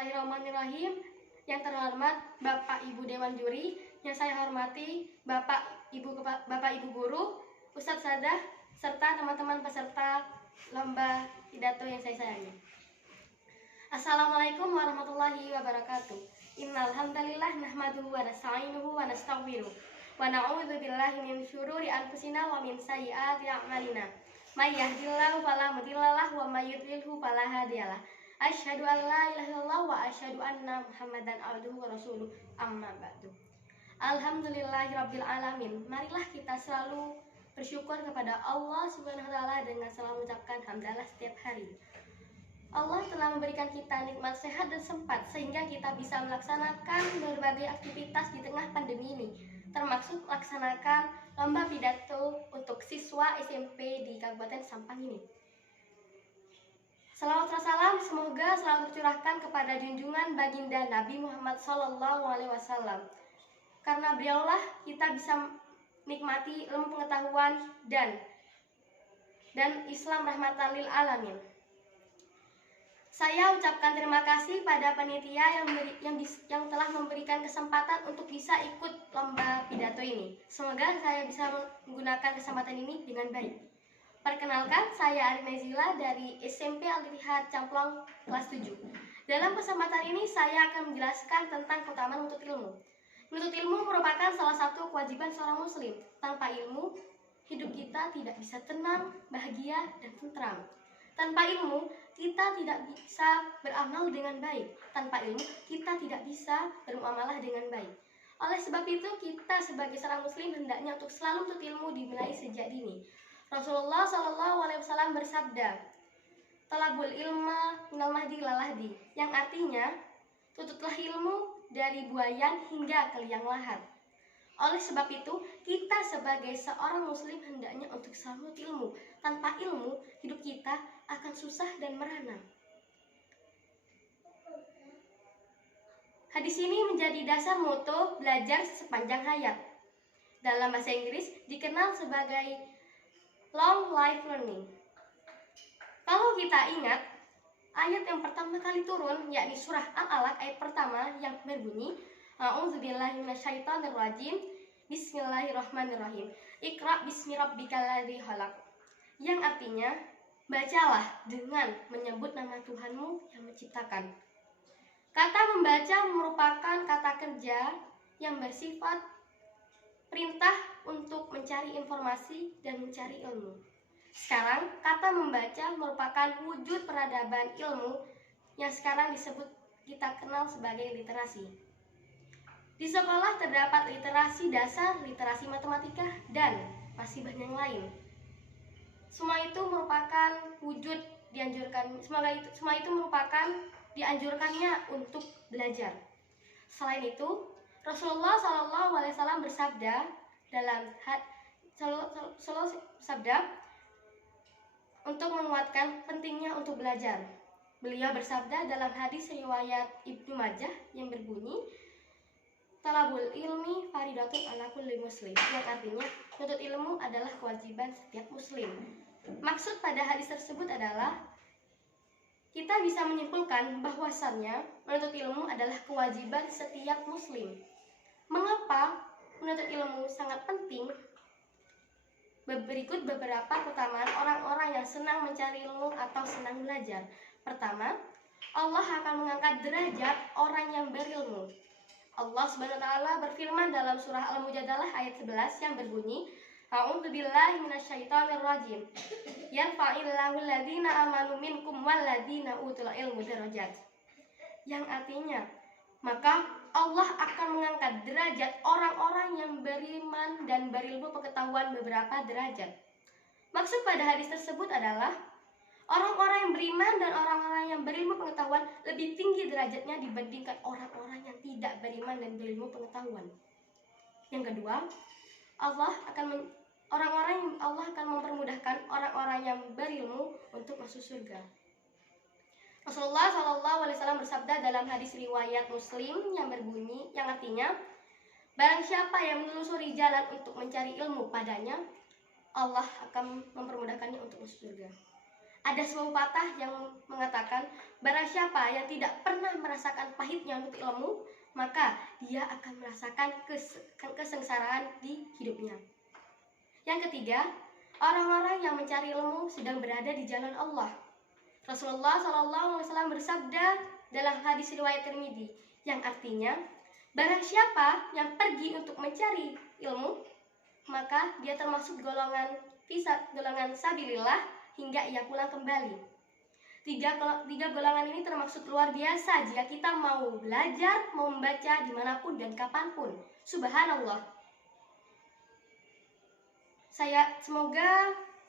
Bismillahirrahmanirrahim. Yang terhormat Bapak Ibu Dewan Juri, yang saya hormati Bapak Ibu Guru, Ustadz Sadah, serta teman-teman peserta lomba pidato yang saya sayangi. Assalamualaikum warahmatullahi wabarakatuh. Innal hamdalillah nahmaduhu wa nasta'inuhu wa nastaghfiruh wa na'udzu billahi min syururi anfusina wa min sayyiati a'malina. May yahdihillahu fala mudhillalah wa may yudlilhu fala hadiyalah. Asyhadu an la ilaha illallah wa asyhadu anna Muhammadan abduhu wa rasuluh. Amma ba'du. Alhamdulillahirabbil alamin. Marilah kita selalu bersyukur kepada Allah Subhanahu wa taala dengan selalu mengucapkan hamdalah setiap hari. Allah telah memberikan kita nikmat sehat dan sempat sehingga kita bisa melaksanakan berbagai aktivitas di tengah pandemi ini, termasuk melaksanakan lomba pidato untuk siswa SMP di Kabupaten Sampang ini. Salawat wassalam semoga selalu tercurahkan kepada junjungan baginda Nabi Muhammad SAW. Karena beliaulah kita bisa nikmati ilmu pengetahuan dan Islam rahmatan lil alamin. Saya ucapkan terima kasih pada panitia yang telah memberikan kesempatan untuk bisa ikut lomba pidato ini. Semoga saya bisa menggunakan kesempatan ini dengan baik. Perkenalkan, saya Arif Nezila dari SMP Al-Ittihad Camplong kelas 7. Dalam kesempatan ini saya akan menjelaskan tentang keutamaan menuntut ilmu. Menuntut ilmu merupakan salah satu kewajiban seorang muslim. Tanpa ilmu, hidup kita tidak bisa tenang, bahagia, dan tentram. Tanpa ilmu, kita tidak bisa beramal dengan baik. Tanpa ilmu, kita tidak bisa bermuamalah dengan baik. Oleh sebab itu, kita sebagai seorang muslim hendaknya untuk selalu menuntut ilmu dimulai sejak dini. Rasulullah SAW bersabda, "Talabul ilma minal mahdi ilal lahdi," yang artinya, tututlah ilmu dari buayan hingga ke liang lahat. Oleh sebab itu, kita sebagai seorang muslim hendaknya untuk selalu ilmu. Tanpa ilmu, hidup kita akan susah dan merana. Hadis ini menjadi dasar moto belajar sepanjang hayat. Dalam bahasa Inggris dikenal sebagai long life learning. Kalau kita ingat, ayat yang pertama kali turun yakni surah Al-Alaq ayat pertama yang berbunyi, A'udzubillahi minasyaitonirrajim. Bismillahirrahmanirrahim. Iqra bismi rabbikal ladzi khalaq. Yang artinya, bacalah dengan menyebut nama Tuhanmu yang menciptakan. Kata membaca merupakan kata kerja yang bersifat perintah untuk mencari informasi dan mencari ilmu. Sekarang, kata membaca merupakan wujud peradaban ilmu yang sekarang kita kenal sebagai literasi. Di sekolah terdapat literasi dasar, literasi matematika, dan masih banyak yang lain. Semua itu merupakan semua itu merupakan dianjurkannya untuk belajar. Selain itu, Rasulullah SAW bersabda untuk menguatkan pentingnya untuk belajar. Beliau bersabda dalam hadis riwayat Ibnu Majah yang berbunyi, "Talabul ilmi faridatun ala kulli muslim," yang artinya menuntut ilmu adalah kewajiban setiap muslim. Maksud pada hadis tersebut adalah kita bisa menyimpulkan bahwasannya menuntut ilmu adalah kewajiban setiap muslim. Mengapa menuntut ilmu sangat penting? Berikut beberapa keutamaan orang-orang yang senang mencari ilmu atau senang belajar. Pertama, Allah akan mengangkat derajat orang yang berilmu. Allah Subhanahu wa taala berfirman dalam surah Al-Mujadalah ayat 11 yang berbunyi, "A'udzubillahi minasyaitonirrajim. Yarfa'illahu alladziina aamanu minkum walladzina utul ilmu darajat." Yang artinya, maka Allah akan mengangkat derajat orang-orang yang beriman dan berilmu pengetahuan beberapa derajat. Maksud pada hadis tersebut adalah orang-orang yang beriman dan orang-orang yang berilmu pengetahuan lebih tinggi derajatnya dibandingkan orang-orang yang tidak beriman dan berilmu pengetahuan. Yang kedua, Allah akan mempermudahkan orang-orang yang berilmu untuk masuk surga. Rasulullah SAW bersabda dalam hadis riwayat Muslim yang berbunyi, yang artinya, barang siapa yang menelusuri jalan untuk mencari ilmu padanya, Allah akan mempermudahkannya untuk masuk surga. Ada sebuah pepatah yang mengatakan, barang siapa yang tidak pernah merasakan pahitnya untuk ilmu, maka dia akan merasakan kesengsaraan di hidupnya. Yang ketiga, orang-orang yang mencari ilmu sedang berada di jalan Allah. Rasulullah SAW bersabda dalam hadis riwayat Tirmidzi, yang artinya, barang siapa yang pergi untuk mencari ilmu, maka dia termasuk golongan sabilillah hingga ia pulang kembali. Tiga golongan ini termasuk luar biasa jika kita mau belajar, mau membaca dimanapun dan kapanpun. Subhanallah.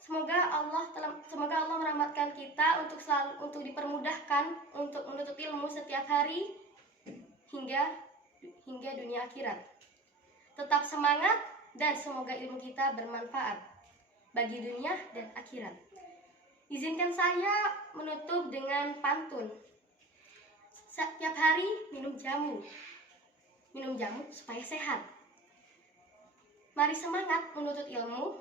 Semoga Allah merahmatkan kita untuk dipermudahkan untuk menuntut ilmu setiap hari hingga dunia akhirat. Tetap semangat dan semoga ilmu kita bermanfaat bagi dunia dan akhirat. Izinkan saya menutup dengan pantun. Setiap hari minum jamu supaya sehat. Mari semangat menuntut ilmu,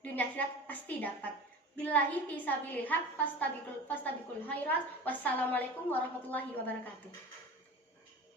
dunia akhirat pasti dapat. Billahi fi sabilil haq fastabiqul khairat. Wassalamualaikum warahmatullahi wabarakatuh.